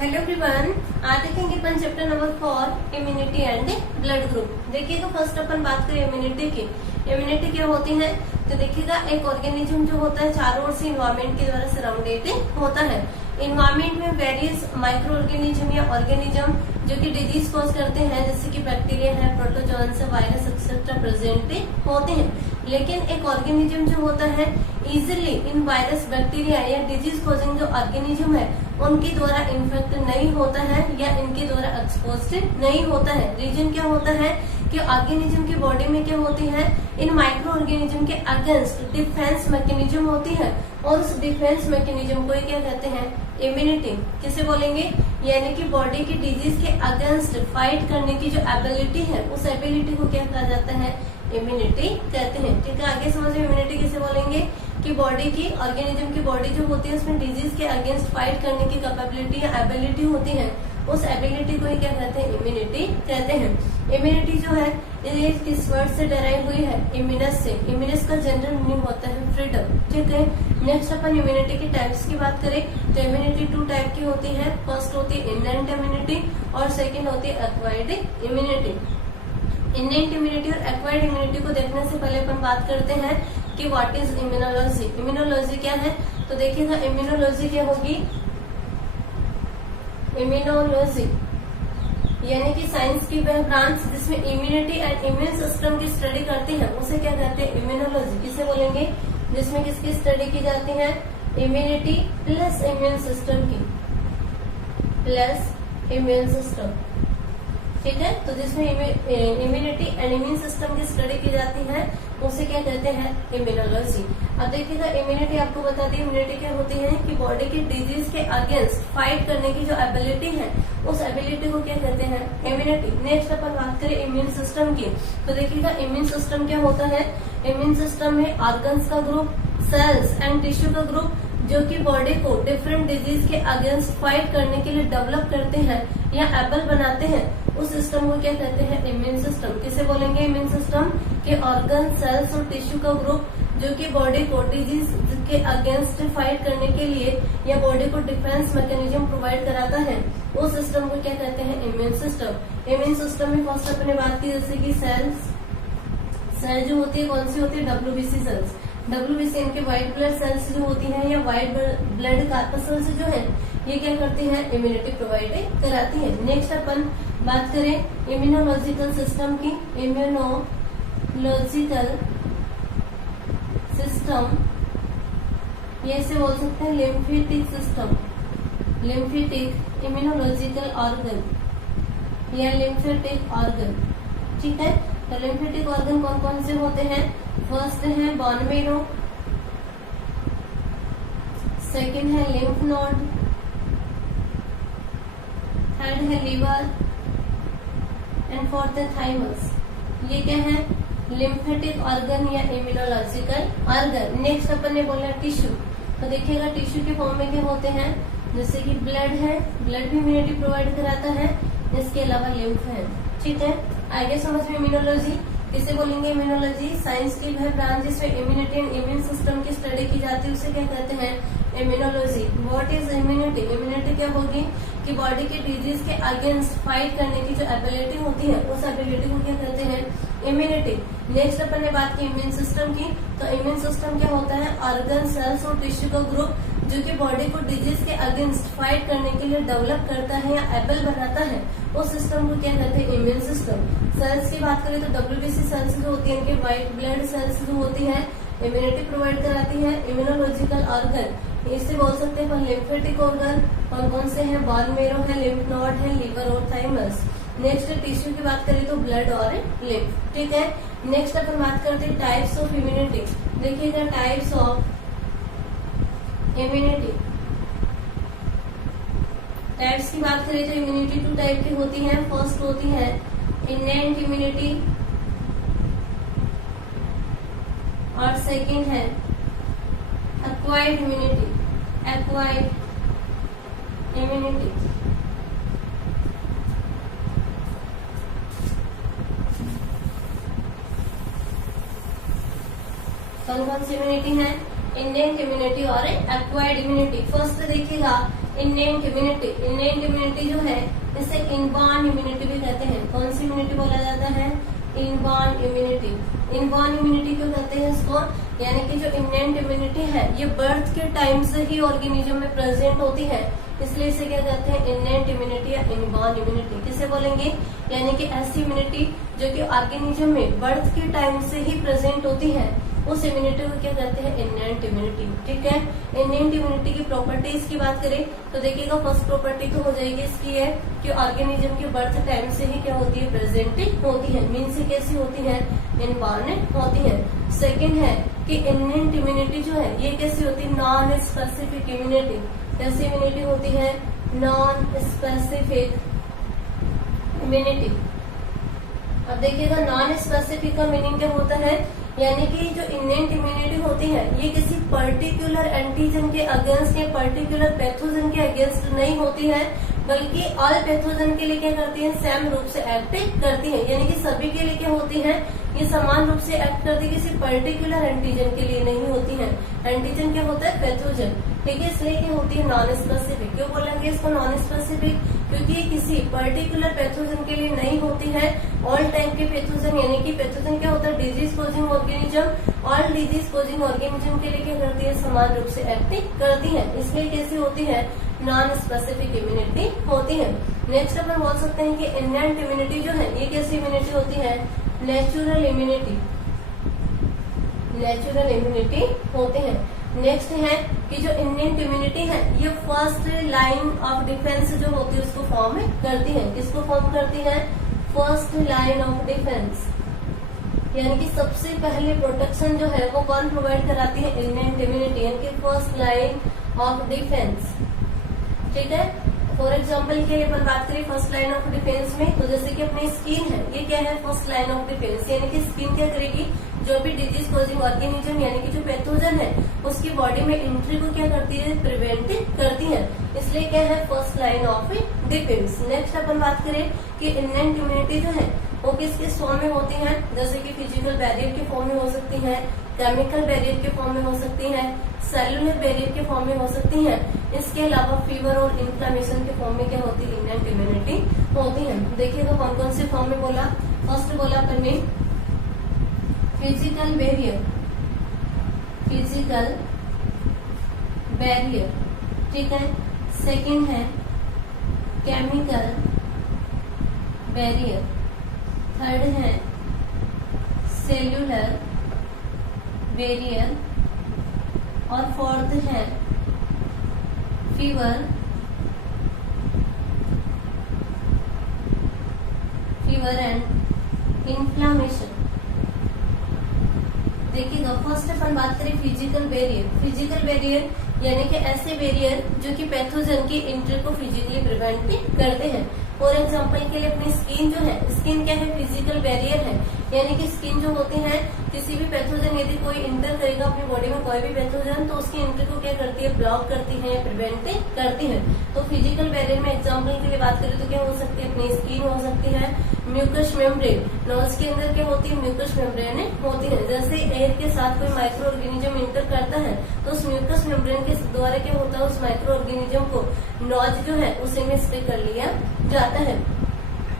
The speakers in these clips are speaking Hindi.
हेलो एवरीवन, आज देखेंगे अपन chapter number 4 immunity and blood group. देखिएगा फर्स्ट अपन बात करें इम्यूनिटी की। इम्यूनिटी क्या होती है तो देखिएगा एक ऑर्गेनिज्म जो होता है चारों ओर से इन्वायरमेंट के द्वारा सराउंडेड होता है। इन्वायरमेंट में वेरियस माइक्रो ऑर्गेनिज्म या ऑर्गेनिज्म जो कि डिजीज कॉज करते हैं, जैसे कि बैक्टीरिया है, प्रोटोजोन्स, वायरस एक्सेट्रा प्रेजेंट होते हैं। लेकिन एक ऑर्गेनिज्म जो होता है इजिली इन वायरस, बैक्टीरिया या डिजीज कॉजिंग जो ऑर्गेनिज्म है उनके द्वारा इन्फेक्ट नहीं होता है या इनके द्वारा एक्सपोज्ड नहीं होता है। रीजन क्या होता है कि ऑर्गेनिज्म की बॉडी में क्या होती है, इन माइक्रो ऑर्गेनिज्म के अगेंस्ट डिफेंस मैकेनिज्म होती है और उस डिफेंस मैकेनिज्म को क्या कहते हैं, इम्यूनिटी। किसे बोलेंगे, यानी कि बॉडी की डिजीज के अगेंस्ट फाइट करने की जो एबिलिटी है उस एबिलिटी को क्या कहा जाता है, इम्यूनिटी कहते हैं। ठीक है, आगे समझिए इम्यूनिटी किसे बोलेंगे कि बॉडी की, ऑर्गेनिज्म की बॉडी जो होती है उसमें डिजीज के अगेंस्ट फाइट करने की कैपेबिलिटी या एबिलिटी होती है, उस एबिलिटी को ही क्या कहते हैं, इम्यूनिटी कहते हैं। इम्यूनिटी जो है ये किस वर्ड से डराई हुई है, इम्यूनस से। इम्यूनस का जनरल मीनिंग होता है फ्रीडम। ठीक है, नेक्स्ट अपन इम्यूनिटी के टाइप्स की बात करें तो इम्यूनिटी 2 टाइप की होती है। फर्स्ट होती है इनेंट इम्यूनिटी और सेकेंड होती है एक्वायर्ड इम्यूनिटी। इनेंट इम्यूनिटी और एक्वायर्ड इम्यूनिटी को देखने से पहले अपन बात करते हैं कि व्हाट इज इम्यूनोलॉजी। इम्यूनोलॉजी क्या है तो देखिएगा इम्यूनोलॉजी क्या होगी, इम्यूनोलॉजी यानी कि साइंस की वह ब्रांच जिसमें इम्यूनिटी एंड इम्यून सिस्टम की स्टडी करती है उसे क्या कहते हैं, इम्यूनोलॉजी। किसे बोलेंगे, जिसमें किसकी स्टडी की जाती है, इम्यूनिटी प्लस इम्यून सिस्टम की, प्लस इम्यून सिस्टम। ठीक है, तो जिसमें इम्यूनिटी एंड इम्यून सिस्टम की स्टडी की जाती है उसे क्या कहते हैं, इम्यूनोलॉजी। अब देखिएगा इम्यूनिटी आपको बता दी, इम्यूनिटी क्या होती है कि बॉडी की डिजीज के अगेंस्ट फाइट करने की जो एबिलिटी है उस एबिलिटी को क्या कहते हैं, इम्यूनिटी। नेक्स्ट अपन बात करें इम्यून सिस्टम की तो देखिएगा इम्यून सिस्टम क्या होता है, इम्यून सिस्टम में ऑर्गन्स का ग्रुप, सेल्स एंड टिश्यू का ग्रुप जो कि बॉडी को डिफरेंट डिजीज के अगेंस्ट फाइट करने के लिए डेवलप करते हैं या एबल बनाते हैं, उस सिस्टम को क्या कहते हैं, इम्यून सिस्टम। किसे बोलेंगे, इम्यून सिस्टम के ऑर्गन, सेल्स और टिश्यू का ग्रुप जो कि बॉडी को डिजीज के अगेंस्ट फाइट करने के लिए या बॉडी को डिफेंस मैकेनिज्म प्रोवाइड कराता है, उस सिस्टम को क्या कहते हैं, इम्यून सिस्टम। इम्यून सिस्टम में फर्स्ट अपने बात की जैसे कि सेल जो होती है कौन सी होती है, डब्ल्यूबीसी सेल्स। डब्ल्यूबीसी इनके व्हाइट ब्लड सेल्स जो होती हैं या व्हाइट ब्लड कार्पस्कल्स जो है ये क्या करती है, इम्यूनिटी प्रोवाइड कराती है। नेक्स्ट अपन बात करें इम्यूनोलॉजिकल सिस्टम की। इम्यूनोलॉजिकल सिस्टम ये इसे बोल सकते हैं lymphatic system, lymphatic immunological organ या लिम्फेटिक ऑर्गन। ठीक है, तो लिम्फेटिक ऑर्गन कौन कौन से होते हैं, फर्स्ट है बोन मैरो, सेकेंड है लिम्फ नोड, थर्ड है लीवर एंड फोर्थ है थाइमस। ये क्या है, लिम्फेटिक ऑर्गन या इम्यूनोलॉजिकल ऑर्गन। नेक्स्ट अपन ने बोला टिश्यू, तो देखिएगा टिश्यू के फॉर्म में क्या होते हैं, जैसे कि ब्लड है, ब्लड भी इम्यूनिटी प्रोवाइड कराता है, इसके अलावा लिम्फ है। ठीक है, आगे समझ में इम्यूनोलॉजी किसे बोलेंगे, इम्यूनोलॉजी साइंस की वह ब्रांच जिसमें इम्यूनिटी एंड इम्यून सिस्टम की स्टडी की जाती है उसे क्या कहते हैं, immunology. What is immunity, immunity क्या होगी कि बॉडी के डिजीज के अगेंस्ट फाइट करने की जो एबिलिटी होती है उस एबिलिटी को क्या कहते हैं, इम्यूनिटी। नेक्स्ट अपन ने बात की इम्यून सिस्टम की, तो इम्यून सिस्टम क्या होता है, ऑर्गन, सेल्स और टिश्यू का ग्रुप जो कि बॉडी को डिजीज के अगेंस्ट फाइट करने के लिए डेवलप करता है या एबल बनाता है, उस सिस्टम को क्या कहते हैं, इम्यून सिस्टम। सेल्स की बात करें तो डब्ल्यूबीसी सेल्स जो होती है, इनके व्हाइट ब्लड सेल्स जो होती है इम्यूनिटी प्रोवाइड कराती है। इम्यूनोलॉजिकल ऑर्गन इससे बोल सकते हैं लिम्फेटिक ऑर्गन, और कौन से हैं, बोन मैरो है, लिम्फ नोड है, लीवर और थाइमस। नेक्स्ट टिश्यू की बात करें तो ब्लड और लिम्फ। ठीक है, नेक्स्ट अपन बात करते हैं टाइप्स ऑफ इम्यूनिटी। देखिएगा टाइप्स ऑफ इम्यूनिटी, टाइप्स की बात करें तो इम्यूनिटी 2 टाइप की होती है। फर्स्ट होती है इनेंट इम्यूनिटी और सेकेंड है एक्वायर्ड इम्यूनिटी, एक्वायर्ड इम्यूनिटी। कौन कौन सी इम्यूनिटी है, इनेंट इम्यूनिटी और एक्वायर्ड इम्यूनिटी। फर्स्ट देखिएगा इनेंट इम्यूनिटी, इनेंट इम्यूनिटी जो है इसे इनबॉर्न इम्यूनिटी भी कहते हैं। कौन सी इम्यूनिटी बोला जाता है? Inborn immunity. इनबॉर्न इम्यूनिटी क्यों कहते हैं इसको? यानी कि जो इनेंट इम्यूनिटी है ये बर्थ के टाइम से ही ऑर्गेनिज्म में प्रेजेंट होती है, इसलिए इसे क्या कहते हैं? इनेंट इम्यूनिटी या इनबॉर्न इम्यूनिटी। किसे बोलेंगे? यानी कि ऐसी इम्यूनिटी जो कि ऑर्गेनिज्म में बर्थ के टाइम से ही प्रेजेंट होती है, उस इम्यूनिटी को क्या कहते हैं? इनेंट इम्यूनिटी। ठीक है, इनेंट इम्यूनिटी की प्रॉपर्टीज की बात करें तो देखिएगा फर्स्ट प्रॉपर्टी तो हो जाएगी इसकी है कि ऑर्गेनिज्म के बर्थ टाइम से ही क्या होती है? प्रेजेंट होती है। मीन से कैसी होती है? इनबॉर्न होती है। सेकेंड है कि इनेंट इम्यूनिटी जो है ये कैसी होती है? Non specific immunity. कैसी इम्यूनिटी होती है? Non specific immunity. अब देखिएगा नॉन स्पेसिफिक का मीनिंग क्या होता है? यानी कि जो इनेंट इम्यूनिटी होती है ये किसी पर्टिकुलर एंटीजन के अगेंस्ट या पर्टिकुलर पैथोजन के अगेंस्ट नहीं होती है, बल्कि ऑल पैथोजन के लिए क्या करती है? सेम रूप से एक्ट करती है। यानी कि सभी के लिए क्या होती है? ये समान रूप से एक्ट करती है, किसी पर्टिकुलर एंटीजन के लिए नहीं होती है। एंटीजन क्या होता है? पैथोजन। ठीक है, इसलिए क्या होती है? Non specific. क्यों बोलेंगे इसको नॉन स्पेसिफिक? क्योंकि ये किसी पर्टिकुलर पैथोजन के लिए नहीं होती है। ऑल टाइप के पैथोजन, यानी कि पैथोजन क्या होता है? Disease causing organism. All disease causing organism के लिए क्या करती है? समान रूप से एक्ट करती है, इसलिए कैसी होती है? नॉन स्पेसिफिक इम्यूनिटी होती है। नेक्स्ट अपन बोल सकते हैं कि इनेंट इम्यूनिटी जो है ये कैसी इम्यूनिटी होती है? Natural immunity. नेचुरल इम्यूनिटी होते हैं। नेक्स्ट है कि जो इनेंट इम्यूनिटी है ये फर्स्ट लाइन ऑफ डिफेंस जो होती है उसको फॉर्म करती है। किसको फॉर्म करती है? First line of defence. यानी कि सबसे पहले प्रोटेक्शन जो है वो कौन प्रोवाइड कराती है? इनेंट इम्यूनिटी, यानी कि फर्स्ट लाइन ऑफ डिफेंस। ठीक है, फॉर एग्जाम्पल के लिए अपन बात करें फर्स्ट लाइन ऑफ डिफेंस में, तो जैसे कि अपनी स्किन है ये क्या है? First line of defence. यानी कि स्किन क्या करेगी? जो भी डिजीज कोजिंग ऑर्गेनिज्म यानी कि जो पैथोजन है उसकी बॉडी में एंट्री को क्या करती है? प्रिवेंट करती है, इसलिए क्या है? First line of defence. Next अपन बात करें कि इनेंट इम्यूनिटी जो है वो किस किस फॉर्म में होती है? जैसे कि फिजिकल बैरियर के फॉर्म में हो सकती है, केमिकल बैरियर के फॉर्म में हो सकती है, सेलुलर बैरियर के फॉर्म में हो सकती है। इसके अलावा फीवर और इन्फ्लेमेशन के फॉर्म में क्या होती है? इनेंट इम्यूनिटी होती है। देखिएगा कौन कौन से फॉर्म में बोला। फर्स्ट बोला अपन ने फिजिकल बैरियर, फिजिकल बैरियर। ठीक है, सेकंड है केमिकल बैरियर, थर्ड है सेल्यूलर बैरियर और फोर्थ है फीवर एंड इन्फ्लामेशन। देखिएगा फर्स्ट अपन बात करें फिजिकल बैरियर। फिजिकल बैरियर यानी कि ऐसे बैरियर जो कि पैथोजन की एंट्री को फिजिकली प्रिवेंट करते हैं। फॉर एग्जाम्पल के लिए अपनी स्किन जो है, स्किन क्या है? फिजिकल बैरियर है। यानी कि स्किन जो होती है किसी भी पैथोजन यदि कोई इंटर करेगा अपनी बॉडी में कोई भी पैथोजन तो उसकी एंट्री को क्या करती है? ब्लॉक करती है, प्रिवेंट करती है। तो फिजिकल बैरियर में एग्जाम्पल के लिए बात करें तो क्या हो सकती है? अपनी स्किन हो सकती है, म्यूकस मेम्ब्रेन। नोज के अंदर क्या होती है? म्यूकस मेम्ब्रेन होती है। जैसे एयर के साथ कोई माइक्रो ऑर्गेनिज्म इंटर करता है तो उस म्यूकस मेम्ब्रेन के द्वारा क्या होता है? उस माइक्रो ऑर्गेनिज्म को नोज जो है उसे में स्टे कर लिया जाता है।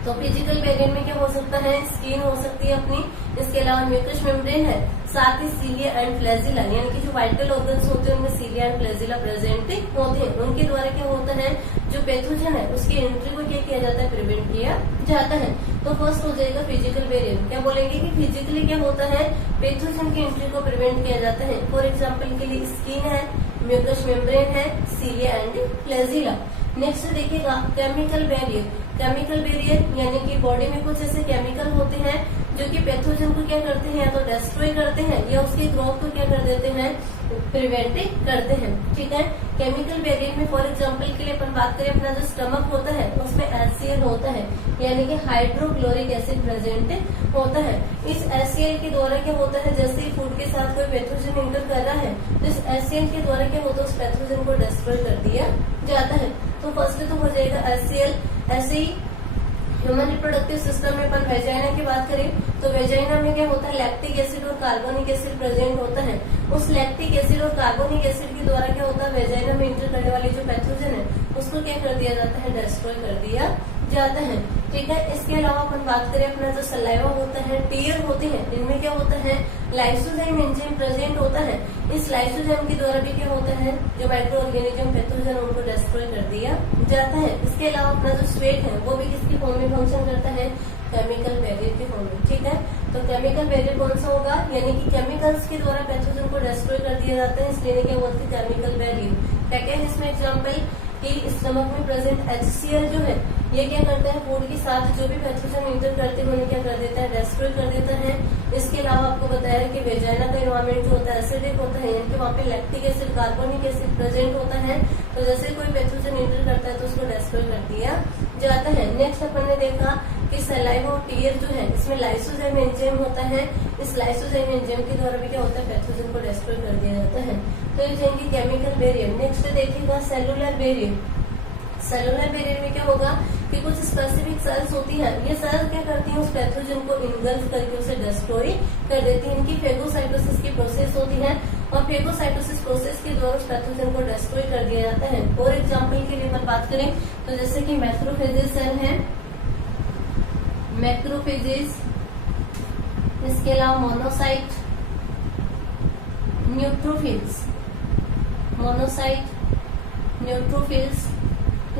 तो फिजिकल बैरियर में क्या हो सकता है? स्किन हो सकती है अपनी, इसके अलावा म्यूकस मेम्ब्रेन है, साथ ही सीलिया एंड फ्लैजिला यानी कि जो वाइटल ऑर्गन्स होते हैं उनमें सीलिया एंड फ्लैजिला प्रेजेंट होते हैं। उनके द्वारा क्या होता है? जो पैथोजन है उसकी एंट्री को क्या किया जाता है? प्रिवेंट किया जाता है। तो फर्स्ट हो जाएगा फिजिकल बैरियर। क्या बोलेंगे कि फिजिकली क्या होता है? पैथोजन की एंट्री को प्रिवेंट किया जाता है। फॉर एग्जाम्पल के लिए स्किन है, म्यूकस मेम्ब्रेन है, सीलिया एंड फ्लैजिला। नेक्स्ट देखिएगा केमिकल बैरियर। केमिकल बैरियर यानी कि बॉडी में कुछ ऐसे केमिकल होते हैं जो कि पैथोजन को क्या करते हैं? या तो डिस्ट्रॉय करते हैं या उसकी ग्रोथ को क्या कर देते हैं? प्रिवेंट करते हैं। ठीक है, केमिकल बैरियर में फॉर एग्जांपल के लिए अपन बात करें अपना जो स्टमक होता है उसमें HCl होता है यानी कि हाइड्रोक्लोरिक एसिड प्रेजेंट होता है। इस HCl के द्वारा क्या होता है? जैसे ही फूड के साथ कोई पैथोजन इंटर कर रहा है तो इस HCl के द्वारा क्या होता है? उस पैथोजन को डिस्ट्रॉय कर दिया जाता है। तो फर्स्ट तो हो जाएगा HCl। ऐसे ही ह्यूमन रिप्रोडक्टिव सिस्टम में अपन वेजाइना की बात करें तो वेजाइना में क्या होता है, लैक्टिक एसिड और कार्बोनिक एसिड प्रेजेंट होता है। उस लैक्टिक एसिड और कार्बोनिक एसिड के द्वारा क्या होता है, वेजाइना में इंटर करने वाली जो पैथोजन है उसको क्या कर दिया जाता है, डिस्ट्रॉय कर दिया जाता है। ठीक है, इसके अलावा अपन बात करें अपना जो सलाइवा होता है, टीयर होते हैं, इनमें क्या होता है, लाइसोजाइम एंजाइम प्रेजेंट होता है। इस लाइसोजाइम के द्वारा भी क्या होता है, जो माइक्रो ऑर्गेनिज्म पैथोजन उनको डिस्ट्रॉय कर दिया जाता है। इसके अलावा अपना जो स्वेट है वो भी किसकी फॉर्म में फंक्शन करता है, केमिकल बैरियर के फॉर्म में। ठीक है, तो केमिकल बैरियर कौन सा होगा, यानी कि केमिकल्स के द्वारा पैथोजन को डिस्ट्रॉय कर दिया जाता है, इसलिए क्या बोलते हैं केमिकल बैरियर। क्या क्या है इसमें एग्जाम्पल कि स्टमक में प्रेजेंट HCl जो है ये क्या करता है, फूड के साथ जो भी पैथोजन इंटर करते हैं उन्हें क्या कर देता है, डिस्ट्रॉय कर देता है। इसके अलावा आपको बताया कि वेजाइना का एनवायरमेंट जो होता है एसिडिक होता है, यानी कि वहाँ पे lactic acid carbonic acid present होता है, तो जैसे कोई पैथोजन इंटर करता है तो उसको डिस्ट्रॉय कर दिया जाता है। नेक्स्ट अपन ने देखा कि सलाइवा और टीयर जो है इसमें लाइसोजाइम एंजाइम होता है, इस लाइसोजाइम एंजाइम के द्वारा भी क्या होता है, पैथोजन को डिस्ट्रॉय कर दिया जाता है। तो ये जाएंगे केमिकल बैरियर। नेक्स्ट देखिएगा सेलुलर बैरियर। सेलुलर बैरियर में क्या होगा कि कुछ स्पेसिफिक सेल्स होती हैं, ये सेल्स क्या करती हैं, उस पैथोजन को इनगल्फ करके उसे डिस्ट्रॉय कर देती हैं। इनकी फेगोसाइटोसिस की प्रोसेस होती है और फेगोसाइटोसिस प्रोसेस के द्वारा उस पैथोजन को डिस्ट्रॉय कर दिया जाता है। फॉर एग्जाम्पल के लिए अपन बात करें तो जैसे कि मैक्रोफेजेस सेल है, मैक्रोफेजेस, इसके अलावा मोनोसाइट, न्यूट्रोफिल्स, मोनोसाइट, न्यूट्रोफिल्स,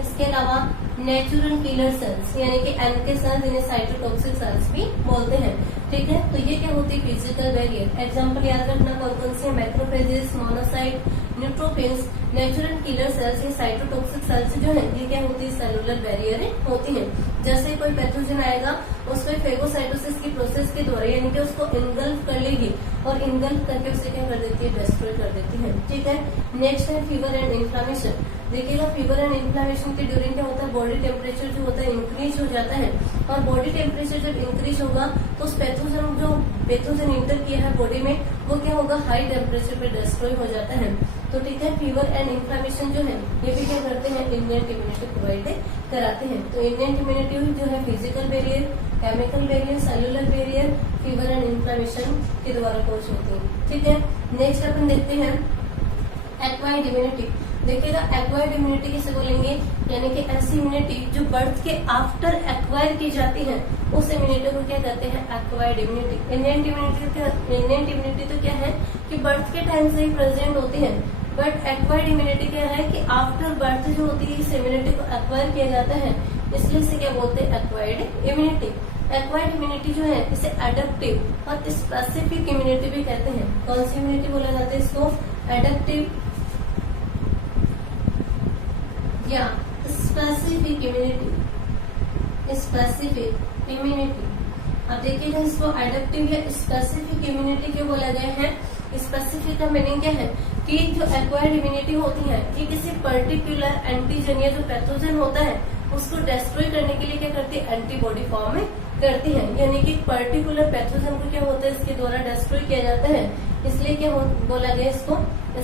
इसके अलावा नेचुरल किलर सेल्स यानी कि NK सेल्स, जिन्हें साइटोटॉक्सिक सेल्स भी बोलते हैं। ठीक है, तो ये क्या होती है, फिजिकल बैरियर। एग्जांपल याद रखना कौन कौन से, macrophages, monocyte, neutrophils, natural killer cells, ये साइटोटॉक्सिक सेल्स जो है ये क्या होती है, सेलुलर बैरियर होती है। जैसे कोई पैथोजन आएगा उसको फेगोसाइटोसिस की प्रोसेस के द्वारा यानी कि उसको इनगल्फ कर लेगी और इनगल्फ करके उसे क्या कर देती है, डिस्ट्रॉय कर देती है। ठीक है, नेक्स्ट है फीवर एंड इन्फ्लामेशन। देखिएगा फीवर एंड इन्फ्लामेशन के ड्यूरिंग क्या होता है, बॉडी टेम्परेचर जो होता है इंक्रीज हो जाता है और बॉडी टेम्परेचर जब इंक्रीज होगा तो उस पैथोजन इंटर किया है बॉडी में वो क्या होगा, हाई टेम्परेचर पे डिस्ट्रॉय हो जाता है। तो ठीक है, फीवर एंड इन्फ्लामेशन जो है ये भी क्या करते हैं, इन्हेंट इम्यूनिटी प्रोवाइड कराते हैं। तो इन्हेंट इम्यूनिटी जो है physical barrier, chemical barrier, cellular barrier, fever and inflammation के द्वारा कोज होते हैं। ठीक है, नेक्स्ट अपन देखते हैं एक्वायर्ड इम्यूनिटी। देखिएगा एक्वायर्ड इम्यूनिटी किसे बोलेंगे, यानी कि ऐसी इम्यूनिटी जो बर्थ के आफ्टर एक्वायर की जाती है उस इम्यूनिटी को क्या कहते हैं, एक्वायर्ड इम्यूनिटी। इन्हेंट इम्यूनिटी तो क्या है कि बर्थ के टाइम से ही प्रेजेंट होती है, बट एक्वायर्ड इम्यूनिटी क्या है कि आफ्टर बर्थ जो होती है इस इम्यूनिटी को एक्वायर किया जाता है, इसलिए इसे क्या बोलते हैं, एक्वायर्ड इम्यूनिटी। एक्वायर्ड इम्यूनिटी जो है इसे एडेप्टिव और स्पेसिफिक इम्यूनिटी भी कहते हैं। कौन सी इम्यूनिटी बोला जाता है इसको, एडेप्टिव या स्पेसिफिक इम्यूनिटी। स्पेसिफिक इम्यूनिटी, अब देखिएगा इसको एडेप्टिव या स्पेसिफिक इम्यूनिटी क्यों बोला गया है। स्पेसिफिक का मीनिंग क्या है कि जो एक्वायर्ड इम्यूनिटी होती है ये किसी पर्टिकुलर एंटीजन या जो पैथोजन होता है उसको डिस्ट्रॉय करने के लिए क्या करती है, एंटीबॉडी फॉर्म में करती है। यानी कि पर्टिकुलर पैथोजन को क्या होता है इसके द्वारा डिस्ट्रॉय किया जाता है, इसलिए क्या बोला गया इसको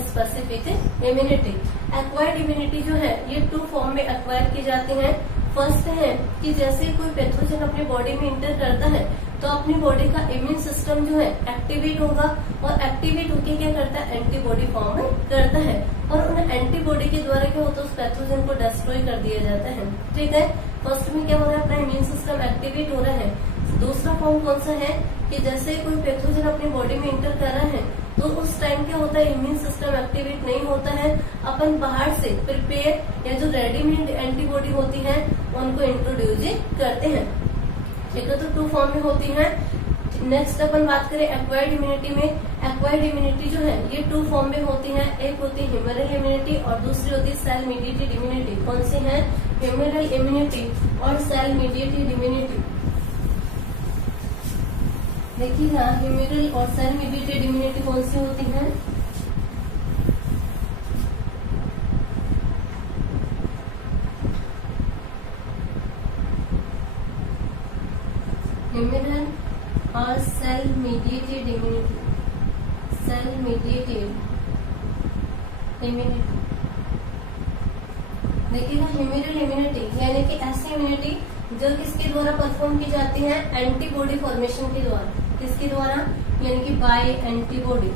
स्पेसिफिक इम्यूनिटी। एक्वायर्ड इम्यूनिटी जो है ये 2 फॉर्म में एक्वायर की जाती है। फर्स्ट है कि जैसे कोई पैथोजन अपनी बॉडी में इंटर करता है तो अपनी बॉडी का इम्यून सिस्टम जो है एक्टिवेट होगा और एक्टिवेट होकर क्या करता है, एंटीबॉडी फॉर्म करता है और उन एंटीबॉडी के द्वारा क्या होता है, उस पैथोजन को डिस्ट्रॉय कर दिया जाता है। ठीक है, फर्स्ट में क्या हो रहा है, अपना इम्यून सिस्टम एक्टिवेट हो रहा है। दूसरा फॉर्म कौन सा है कि जैसे कोई पैथोजन अपनी बॉडी में इंटर कर रहा है तो उस टाइम क्या होता है, इम्यून सिस्टम एक्टिवेट नहीं होता है, अपन बाहर से प्रिपेयर या जो रेडीमेड एंटीबॉडी होती है उनको इंट्रोड्यूस करते हैं। ठीक है, तो 2 फॉर्म में होती है। नेक्स्ट अपन बात करें एक्वायर्ड इम्यूनिटी में। एक्वायर्ड इम्यूनिटी जो है ये 2 फॉर्म में होती है, एक होती है ह्यूमरल इम्यूनिटी और दूसरी होती है सेल मीडिएटेड इम्यूनिटी। कौन सी है, ह्यूमरल इम्यूनिटी और सेल मीडिएटेड इम्यूनिटी। देखिएगा ह्यूमरल और सेल मीडिएटेड इम्यूनिटी कौन सी होती है, ह्यूमरल और cell mediated immunity. Cell mediated immunity, देखिएगा ह्यूमरल इम्यूनिटी यानी कि ऐसी इम्यूनिटी जो किसके द्वारा परफॉर्म की जाती है, एंटीबॉडी फॉर्मेशन के द्वारा। किसके द्वारा, यानी कि बाय एंटीबॉडी।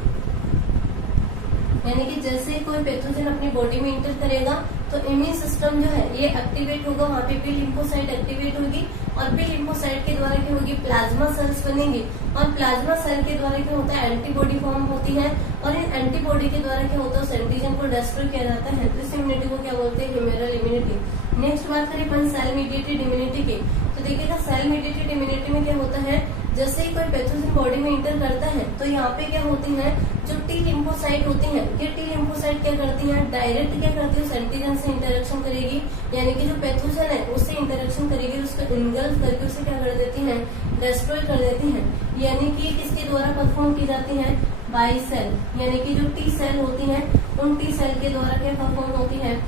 यानी कि जैसे कोई पैथोजन अपनी बॉडी में इंटर करेगा तो इम्यून सिस्टम जो है ये एक्टिवेट होगा, वहाँ पे बी लिम्फोसाइट एक्टिवेट होगी और बी लिम्फोसाइट के द्वारा क्या होगी, प्लाज्मा सेल्स बनेंगी और प्लाज्मा सेल के द्वारा क्या होता है, एंटीबॉडी फॉर्म होती है और इन एंटीबॉडी के द्वारा क्या होता है, उस एंटीजन को डिस्ट्रॉय किया जाता है। तो इस इम्यूनिटी को क्या बोलते हैं, ह्यूमरल इम्यूनिटी। नेक्स्ट बात करें अपन सेल मीडिएटेड इम्यूनिटी की, तो देखिएगा सेल मीडिएटेड इम्यूनिटी में क्या होता है, जैसे ही कोई पैथोजन बॉडी में इंटर करता है तो यहाँ पे क्या होती है, जो टी लिम्फोसाइट होती है, ये टी लिम्फोसाइट क्या करती है, डायरेक्ट क्या करती है, उस एंटीजन से इंटरेक्शन करेगी, यानी कि जो पैथोजन है उससे इंटरेक्शन करेगी, उसको इनगल्फ करके उसे क्या कर देती है, डिस्ट्रॉय कर देती है। यानी कि किसके द्वारा परफॉर्म की जाती है, बाई सेल, यानी कि जो टी सेल होती है उन टी सेल के द्वारा क्या परफॉर्म होती है,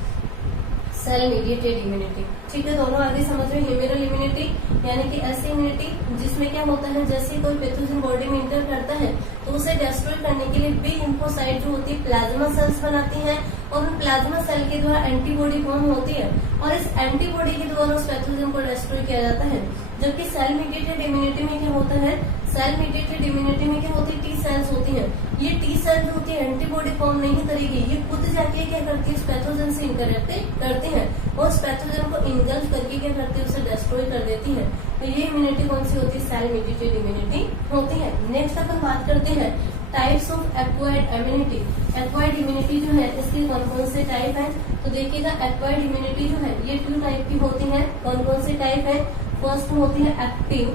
सेल मीडिएटेड इम्यूनिटी। ठीक है, दोनों आगे समझ में। ह्यूमरल इम्यूनिटी यानी कि ऐसी इम्यूनिटी जिसमें क्या होता है, जैसे कोई पैथोजन बॉडी में इंटर करता है तो उसे डिस्ट्रॉय करने के लिए बी लिम्फोसाइट जो होती है प्लाज्मा सेल्स बनाती है और उन प्लाज्मा सेल के द्वारा एंटीबॉडी फॉर्म होती है और इस एंटीबॉडी के द्वारा उस पैथोजन को डिस्ट्रॉय किया जाता है। जबकि सेल मीडिएटेड इम्यूनिटी में क्या होता है, सेल मीडिएटेड इम्यूनिटी में क्या होती है, टी सेल्स होती है। ये टी सेल जो होती है एंटीबॉडी फॉर्म नहीं करेगी, ये खुद जाके क्या करती है, उस पैथोजन से इंटरेक्ट करती है और उस पैथोजन को इनगल्फ करके क्या करती है, उसे डिस्ट्रॉय कर देती है। तो ये इम्यूनिटी कौन सी होती है, सेल मीडिएटेड इम्यूनिटी होती है। नेक्स्ट अपन बात करते हैं types of acquired immunity. Acquired immunity जो है इसके कौन कौन से टाइप है, तो देखिएगा एक्वायर्ड इम्यूनिटी जो है ये 2 टाइप की होती है। कौन कौन से टाइप है, फर्स्ट होती है एक्टिव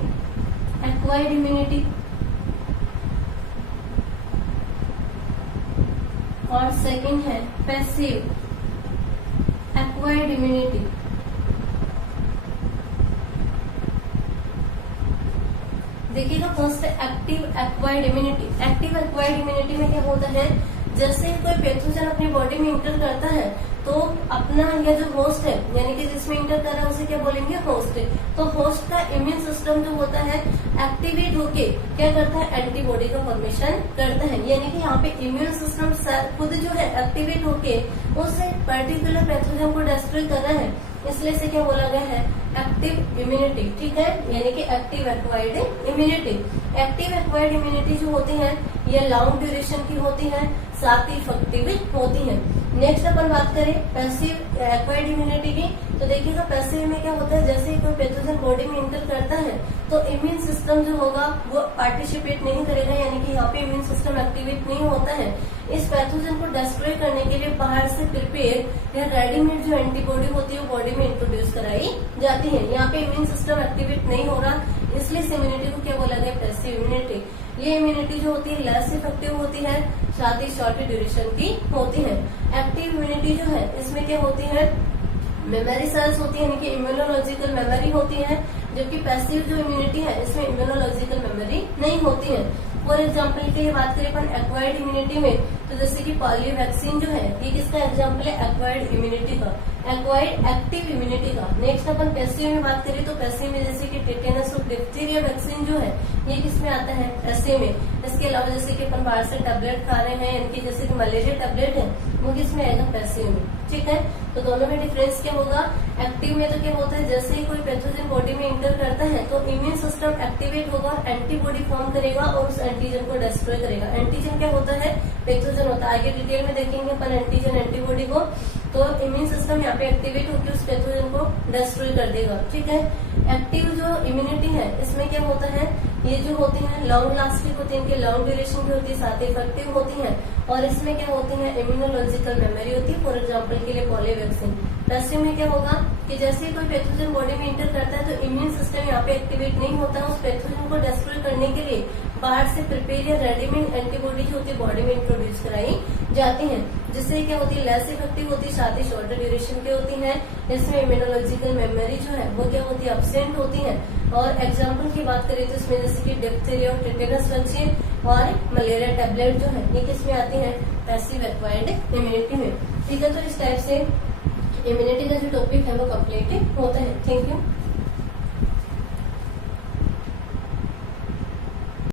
एक्वायर्ड इम्यूनिटी और सेकंड है पैसिव एक्वायर्ड इम्यूनिटी। देखिएगा first active acquired immunity. Active acquired immunity में क्या होता है, जैसे कोई पैथोजन अपनी बॉडी में इंटर करता है तो अपना या जो होस्ट है, यानी कि जिसमें इंटर कर रहा है उसे क्या बोलेंगे, होस्ट। तो होस्ट का इम्यून सिस्टम जो होता है एक्टिवेट होके क्या करता है, एंटीबॉडी का फॉर्मेशन करता है। यानी कि यहाँ पे इम्यून सिस्टम खुद जो है एक्टिवेट होके उस पर्टिकुलर पैथोजन को डिस्ट्रॉय कर रहा है, इसलिए से क्या बोला गया है, एक्टिव इम्यूनिटी। ठीक है, यानी कि active acquired immunity. Active acquired immunity जो होती है ये लॉन्ग ड्यूरेशन की होती है, साथ ही इफेक्टिव होती है। नेक्स्ट अपन बात करें पैसिव एक्वायर्ड इम्यूनिटी की, तो देखिएगा पैसिव में क्या होता है, जैसे ही कोई पैथोजन बॉडी में इंटर करता है तो इम्यून सिस्टम जो होगा वो पार्टिसिपेट नहीं करेगा, यानी कि यहाँ पे इम्यून सिस्टम एक्टिवेट नहीं होता है। इस पैथोजन को डिस्ट्रॉय करने के लिए बाहर से प्रिपेयर या रेडीमेड जो एंटीबॉडी होती है वो बॉडी में इंट्रोड्यूस कराई जाती है। यहाँ पे इम्यून सिस्टम एक्टिवेट नहीं हो रहा, इसलिए इस इम्यूनिटी को क्या बोला गया, पैसिव इम्यूनिटी। ये इम्यूनिटी जो होती है लेस इफेक्टिव होती है, साथ ही शॉर्ट ड्यूरेशन की होती है। एक्टिव इम्यूनिटी जो है इसमें क्या होती है, मेमोरी सेल्स होती है, यानी कि इम्यूनोलॉजिकल मेमोरी होती है। जबकि पैसिव जो इम्यूनिटी है इसमें इम्यूनोलॉजिकल मेमोरी नहीं होती है। फॉर एग्जाम्पल के लिए बात करें अपन एक्वायर्ड इम्यूनिटी में, तो जैसे कि पॉलियो वैक्सीन जो है ये किसका एग्जाम्पल है, एक्वायर्ड इम्यूनिटी का, एक्वायर्ड एक्टिव इम्यूनिटी का। नेक्स्ट अपन पैसिव में बात करें तो पैसिव में जैसे कि टेटेनस और डिप्थीरिया वैक्सीन जो है ये किसमें आता है, पैसिव में। इसके अलावा जैसे कि अपन बाहर से टेबलेट खा रहे हैं, यानी कि जैसे कि मलेरिया टेबलेट है वो किसमें आएगा, पैसिव में। ठीक है, तो दोनों में डिफरेंस क्या होगा, एक्टिव में तो क्या होता है, जैसे ही कोई पैथोजन बॉडी में इंटर करता है तो इम्यून सिस्टम एक्टिवेट होगा, एंटीबॉडी फॉर्म करेगा और उस एंटीजन को डिस्ट्रॉय करेगा। एंटीजन क्या होता है, पैथोजन होता है। आगे डिटेल में देखेंगे अपन एंटीजन एंटीबॉडी को। तो इम्यून सिस्टम यहाँ पे एक्टिवेट होकर उस पैथोजन को डिस्ट्रॉय कर देगा। ठीक है, एक्टिव जो इम्यूनिटी है इसमें क्या होता है, ये जो होती है लॉन्ग लास्टिंग होती है, इनकी लॉन्ग ड्यूरेशन की होती है, साथ ही इफेक्टिव होती है और इसमें क्या होती है, इम्यूनोलॉजिकल मेमोरी होती है। फॉर एग्जाम्पल के लिए पॉलियो वैक्सीन। पैसिव में क्या होगा कि जैसे ही कोई पैथोजन बॉडी में इंटर करता है तो इम्यून सिस्टम यहाँ पे एक्टिवेट नहीं होता है, उस पैथोजन को डिस्ट्रॉय करने के लिए बाहर से प्रिपेयर या रेडीमेड एंटीबॉडी जो होती है बॉडी में इंट्रोड्यूस कराई जाती है, जिससे क्या होती है, लेस इफेक्टिव होती है, साथ ही शॉर्टर ड्यूरेशन की होती है। इसमें इम्यूनोलॉजिकल मेमोरी जो है वो क्या होती है, एब्सेंट होती है। और एग्जाम्पल की बात करें तो इसमें जैसे कि डिप्थीरिया और टेटेनस वैक्सीन और मलेरिया टेबलेट जो है ये किसमें आती है, पैसिव एक्वायर्ड इम्यूनिटी में। ठीक है, तो इस टाइप से इम्यूनिटी का जो टॉपिक है वो कंप्लीट होता है। Thank you.